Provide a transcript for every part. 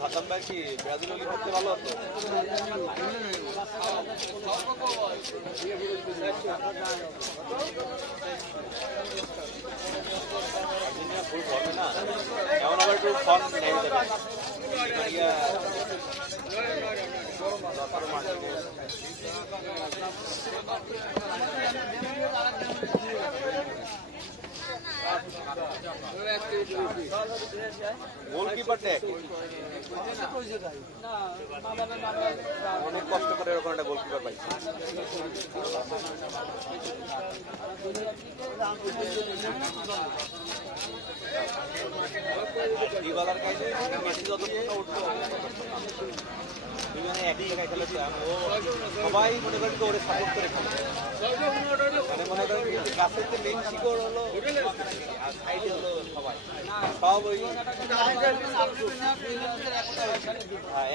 ভাতাম ভাই কি ব্রাজিল হলে করতে ভালো হতো ফুল করবে না এমন আবার একটু ফল নেই গোলকিপার অনেক কষ্ট করে এরকম একটা গোলকিপার পাইছে সবাই মনে করেন ওরে সাপোর্ট করে মানে মনে করেন গাছের যে মেন শিকড় হলো আর সাইডে হলো সবাই সব ওই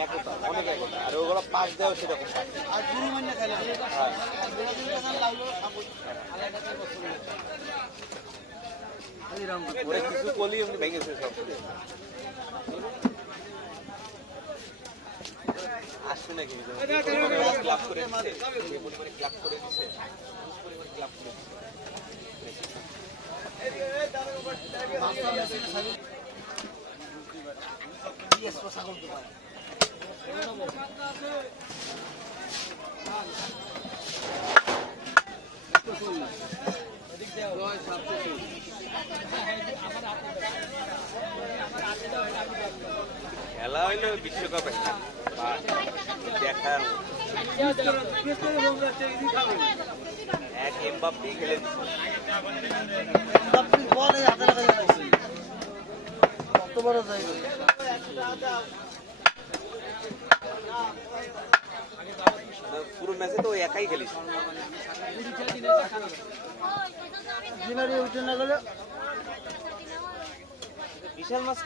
একতা অনেক একতা আর ওগুলো পাশ দেওয়া সেরকম ওরা কিছু কলি এমনি ভেঙেছে সব আসছে নাকি ক্লাব করে দিচ্ছে ক্লাব করে দিচ্ছে ক্লাব করে খেলা হইলো বিশ্বকাপে দেখার এক এমবাপ্পি খেলে পুরো ম্যাচে তো একাই খেলিস বিশাল মাছ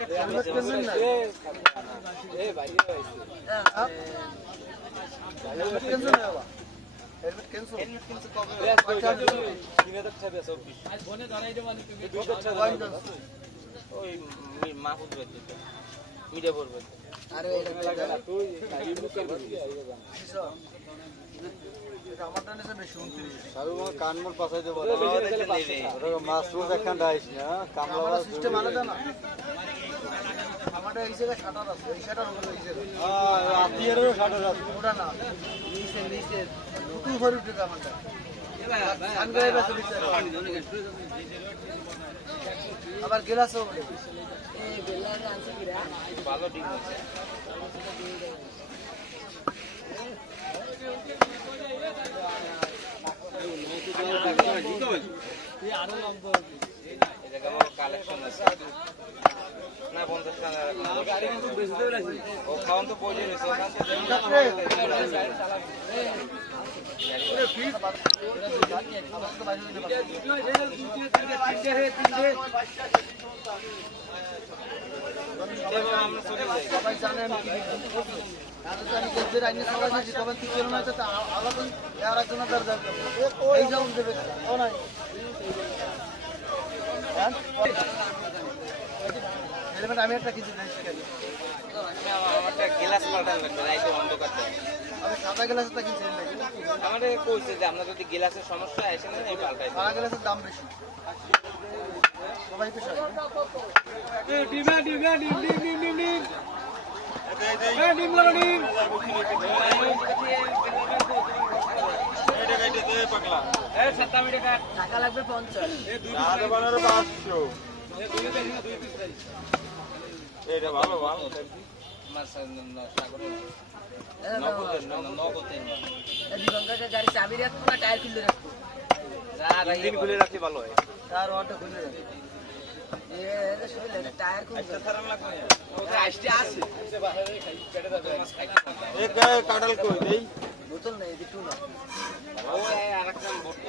কানমুল পাশাই দেবো মাছ রোজ একখান রাইস না কামলা সিস্টেম আলাদা না আমাদের এই জায়গায় শাটার আছে এই শাটার হলো এই জায়গায় আতিয়ারেরও শাটার আছে ওটা না নিচে নিচে দুটো ভরি উঠে আমাদের আনগাই বাসে আবার গেলাসও বলে এই বেলার আনছে কিরা ভালো ডিম আছে আরো লম্বা কালেকশন আছে না 50 টাকা গাড়ি কিন্তু বেশি দেবে লাগছে ও খাওন তো পয়সা নিছে ওখান থেকে পুরো ফিট সবাই জানে আমি আমি গেদের আইনে সবাই আছি তখন কি কেন না তো আলাদা আর একজন দর যাবে এই যাও দেবে ও নাই এলিমেন্ট আমি একটা কিছু দেই আমারটা গ্লাস পাল্টানো লাগবে রাইতে অন্ধকার আমি সাদা গ্লাসটা কিনছি নাকি আমারে কইছে যে আপনাদের যদি গ্লাসের সমস্যা আসে না এই পাল্টাই সাদা গ্লাসের দাম বেশি সবাই তো সব এই ডিম এই ডিম লাগা ডিম এটা গাইতে দে পাগলা এই 7 মিনিট টাকা লাগবে 50 এই দুই আরে বানারে 500 এই দুই পিস এটা ভালো মাছ না সাগর নগদে এই গঙ্গাকে গাড়ি চাবি রাখবো না টায়ার খুলে রাখবো ইঞ্জিন খুলে রাখলে ভালো হয় তার অটো খুলে রাখবো এটা শুনে টায়ার খুলে আচ্ছা সারাম লাগবে ওকে আইসটি আছে সে বাইরে খাই পেটে যাবে মাছ খাই এই কাটাল কই দেই বোতল নেই দিটু না ও আরেকটা বোতল